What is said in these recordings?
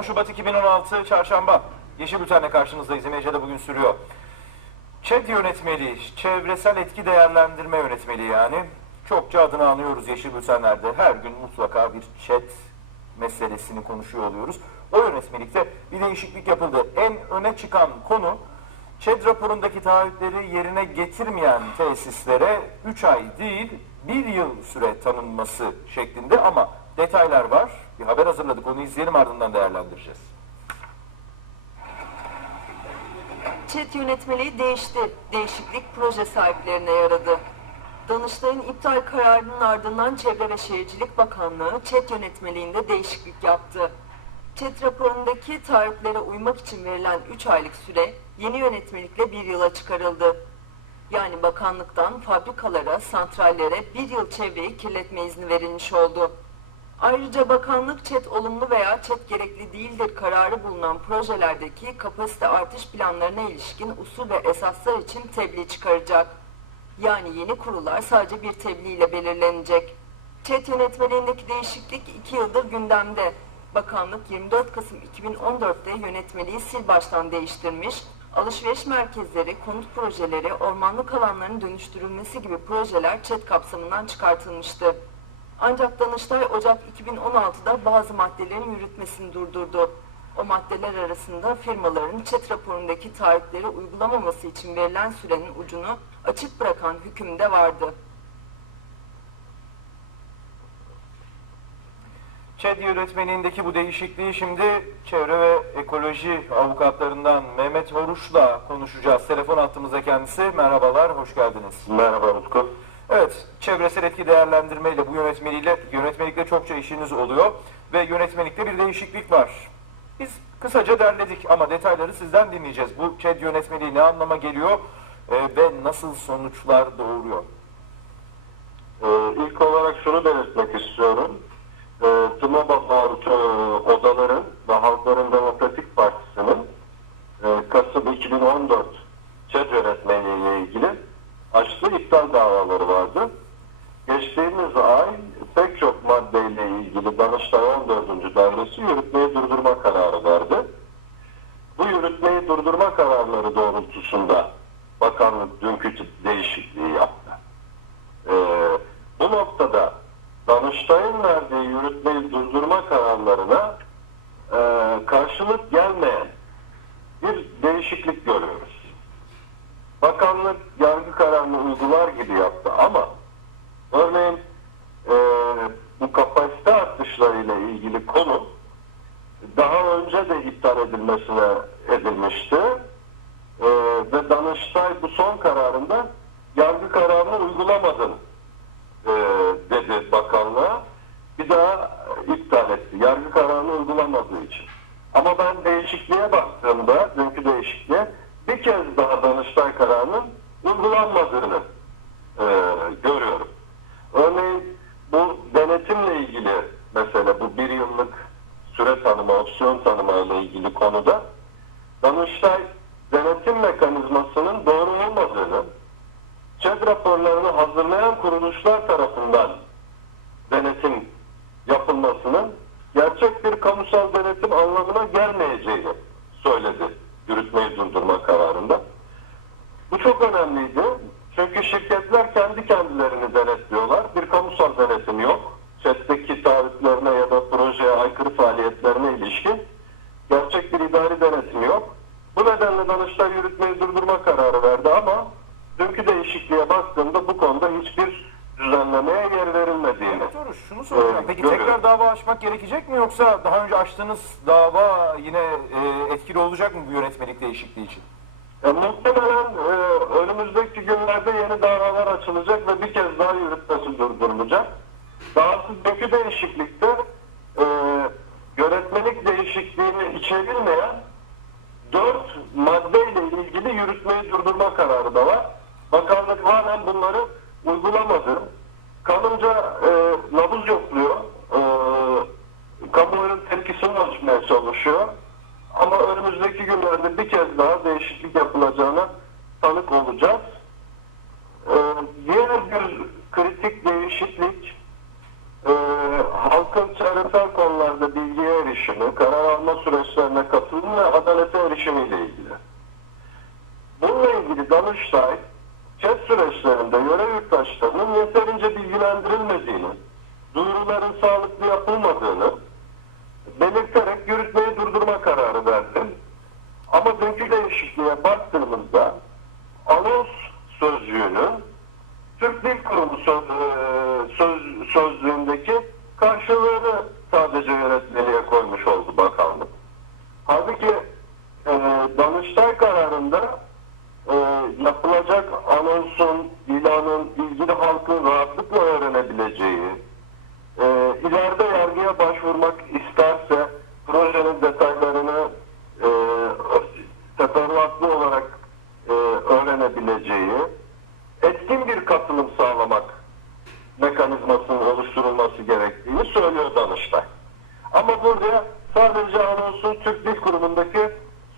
10 Şubat 2016 Çarşamba. Yeşil Bülten'le karşınızdayız. İmece de bugün sürüyor. ÇED yönetmeliği, çevresel etki değerlendirme yönetmeliği yani. Çokça adını anıyoruz Yeşil Bültenler'de. Her gün mutlaka bir ÇED meselesini konuşuyor oluyoruz. O yönetmelikte bir değişiklik yapıldı. En öne çıkan konu ÇED raporundaki taahhütleri yerine getirmeyen tesislere 3 ay değil 1 yıl süre tanınması şeklinde ama detaylar var. Bir haber hazırladık onu izleyelim ardından değerlendireceğiz. ÇED yönetmeliği değişti. Değişiklik proje sahiplerine yaradı. Danıştay'ın iptal kararının ardından Çevre ve Şehircilik Bakanlığı ÇED yönetmeliğinde değişiklik yaptı. ÇED raporundaki taahhütlere uymak için verilen 3 aylık süre yeni yönetmelikle bir yıla çıkarıldı. Yani bakanlıktan fabrikalara, santrallere bir yıl çevreyi kirletme izni verilmiş oldu. Ayrıca bakanlık ÇED olumlu veya ÇED gerekli değildir kararı bulunan projelerdeki kapasite artış planlarına ilişkin usul ve esaslar için tebliğ çıkaracak. Yani yeni kurullar sadece bir tebliğ ile belirlenecek. ÇED yönetmeliğindeki değişiklik 2 yıldır gündemde. Bakanlık 24 Kasım 2014'te yönetmeliği sil baştan değiştirmiş, alışveriş merkezleri, konut projeleri, ormanlık alanların dönüştürülmesi gibi projeler ÇED kapsamından çıkartılmıştı. Ancak Danıştay Ocak 2016'da bazı maddelerin yürütmesini durdurdu. O maddeler arasında firmaların ÇED raporundaki taahhütleri uygulamaması için verilen sürenin ucunu açık bırakan hüküm de vardı. ÇED yönetmeliğindeki bu değişikliği şimdi çevre ve ekoloji avukatlarından Mehmet Horuş'la konuşacağız. Telefon attığımızda kendisi. Merhabalar, hoş geldiniz. Merhaba Utku. Evet, çevresel etki değerlendirmeyle bu yönetmeliğiyle, yönetmelikle çokça işiniz oluyor ve yönetmelikte bir değişiklik var. Biz kısaca derledik ama detayları sizden dinleyeceğiz. Bu ÇED yönetmeliği ne anlama geliyor e, ve nasıl sonuçlar doğuruyor? Ee, ilk olarak şunu belirtmek istiyorum. Ee, TMOBA Bağlı Odaların ve Halkların Demokratik Partisi'nin e, Kasım 2014 ÇED yönetmeliği ile ilgili açtığı iptal davaları vardı. Geçtiğimiz ay pek çok maddeyle ilgili Danıştay 14. Dairesi yürütmeyi durdurma kararı verdi. Bu durdurma kararları doğrultusunda bakanlık dünkü değişikliği yaptı. Ee, bu noktada Danıştay'ın verdiği yürütmeyi durdurma kararlarına e, karşılık gelmeyen bir değişiklik görüyoruz. Bakanlık yargı kararını uygular gibi yaptı ama örneğin e, bu kapasite artışlarıyla ilgili konu daha önce de iptal edilmesine edilmişti. Ee, ve Danıştay bu son kararında yargı kararını uygulamadın e, dedi bakanlığa. Bir daha iptal etti. Yargı kararını uygulamadığı için. Ama ben değişikliğe baktığımda, dünkü değişikliğe bir kez daha Danıştay kararının uygulanmadığını e, görüyorum. Örneğin bu denetimle ilgili mesela bu bir yıllık süre tanımı, opsiyon tanımı ile ilgili konuda Danıştay denetim mekanizmasının doğru olmadığını, ÇED raporlarını hazırlayan kuruluşlar tarafından denetim yapılmasının gerçek bir kamusal denetim anlamına gelmeyeceğini söyledi yürütmeyi durdurma kararında. Bu çok önemliydi. Çünkü şirketler kendi kendilerini denetliyorlar. Bir kamusal denetim yok. ÇED'deki taahhütlerine ya da projeye aykırı faaliyetlerine ilişkin gerçek bir idari denetim yok. Bu nedenle Danıştay yürütmeyi durdurma kararı verdi ama dünkü değişikliğe baktığımda bu konuda hiçbir düzenlemeye yer verilmediğini. Horuş, şunu soracağım. Evet, Peki görüyorum. tekrar dava açmak gerekecek mi yoksa daha önce açtığınız dava yine e, etkili olacak mı bu yönetmelik değişikliği için? E, muhtemelen e, önümüzdeki günlerde yeni davalar açılacak ve bir kez daha yürütmesi durdurulacak. Dahası dünkü değişiklikte e, değişikliğini içerilmeyen dört maddeyle ilgili yürütmeyi durdurma kararı da var. Bakanlık halen bunları uygulamadı. Kanınca e, nabız yokluyor. E, kamuoyunun tepkisini ölçmeye çalışıyor. Ama önümüzdeki günlerde bir kez daha değişiklik yapılacağına tanık olacağız. Ee, diğer bir kritik değişiklik e, halkın çevresel konularda bilgiye erişimi erişimi, karar alma süreçlerine katılım ve adalete erişimiyle ilgili. Bununla ilgili Danıştay, chat süreçlerinde görev yurttaşlarının yeterince bilgilendirilmediğini, duyuruların sağlıklı yapılmadığını belirterek yürütmeyi durdurma kararı verdi. Ama dünkü değişikliğe baktığımızda anons sözcüğünün Türk Dil Kurumu söz, e, söz, sözlüğündeki karşılığını sadece yönetmeliğe koymuş oldu bakanlık. Halbuki e, Danıştay kararında e, yapılacak anonsun, ilanın ilgili halkın rahatlıkla öğrenebileceği, e, ileride yargıya başvurmak isterse projenin detaylarını e, teferruatlı olarak e, öğrenebileceği, etkin bir katılım sağlamak mekanizmasının oluşturulması gerektiğini söylüyor Danıştay. Ama burada sadece anonsun Türk Dil Kurumu'ndaki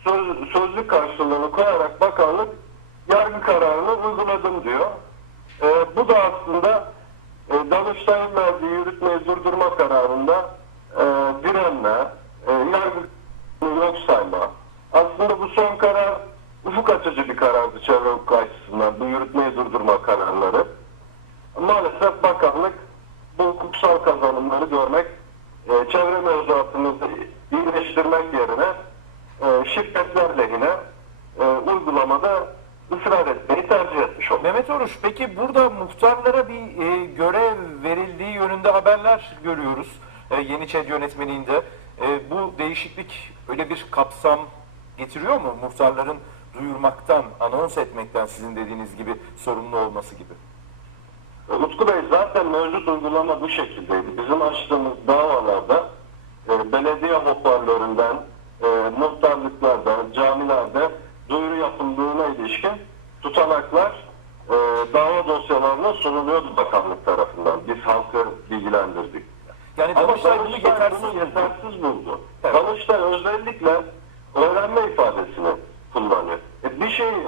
söz, sözlük karşılığını koyarak bakanlık yargı kararını uyguladım diyor. Ee, bu da aslında e, Danıştay'ın verdiği yürütmeyi durdurma kararında e, direnme, e, yargı yok sayma. Aslında bu son karar ufuk açıcı bir karardı çevre hukuku açısından bu yürütmeyi durdurma kararları. Maalesef bakanlık bu hukuksal kazanımları görmek, e, çevre mevzuatımızı iyileştirmek yerine e, şirketler lehine e, uygulamada ısrar etmeyi tercih etmiş oldu. Mehmet Oruç, peki burada muhtarlara bir e, görev verildiği yönünde haberler görüyoruz. E, yeni ÇED yönetmeliğinde. E, bu değişiklik öyle bir kapsam getiriyor mu? Muhtarların duyurmaktan, anons etmekten sizin dediğiniz gibi sorumlu olması gibi. Utku Bey zaten mevcut uygulama bu şekildeydi. Bizim açtığımız davalarda yetersiz buldu. Evet. Danıştay özellikle öğrenme ifadesini kullanıyor. E, bir şeyi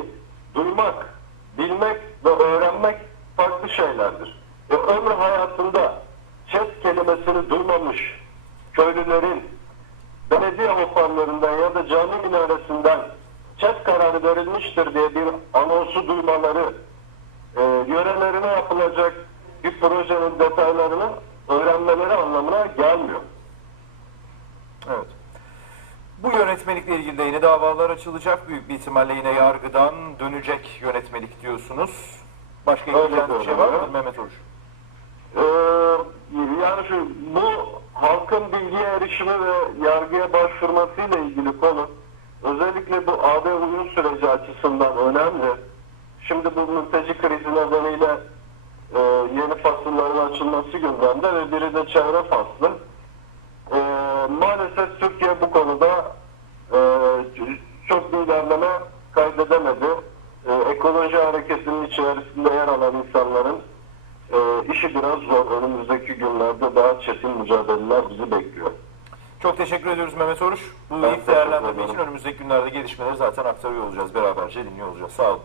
duymak, bilmek ve öğrenmek farklı şeylerdir. E, ömrü hayatında çet kelimesini duymamış köylülerin belediye hoparlöründen ya da cami minaresinden çet kararı verilmiştir diye bir anonsu duymaları e, yörelerine yapılacak bir projenin detaylarını öğrenmeleri anlamına gelmiyor. Evet. Bu yönetmelikle ilgili de yine davalar açılacak. Büyük bir ihtimalle yine yargıdan dönecek yönetmelik diyorsunuz. Başka ekleyeceğiniz bir şey var mı. Mehmet Oruç? Ee, yani şu bu halkın bilgiye erişimi ve yargıya başvurmasıyla ilgili konu özellikle bu AB uyum süreci açısından önemli. Şimdi bu mülteci krizi nedeniyle e, yeni fasılların açılması gündemde ve biri de çevre faslı. Maalesef Türkiye bu konuda e, çok bir ilerleme kaydedemedi. E, ekoloji hareketinin içerisinde yer alan insanların e, işi biraz zor. Önümüzdeki günlerde daha çetin mücadeleler bizi bekliyor. Çok teşekkür ediyoruz Mehmet Oruç. Bu ilk değerlendirme için önümüzdeki günlerde gelişmeleri zaten aktarıyor olacağız. Beraberce dinliyor olacağız. Sağ olun.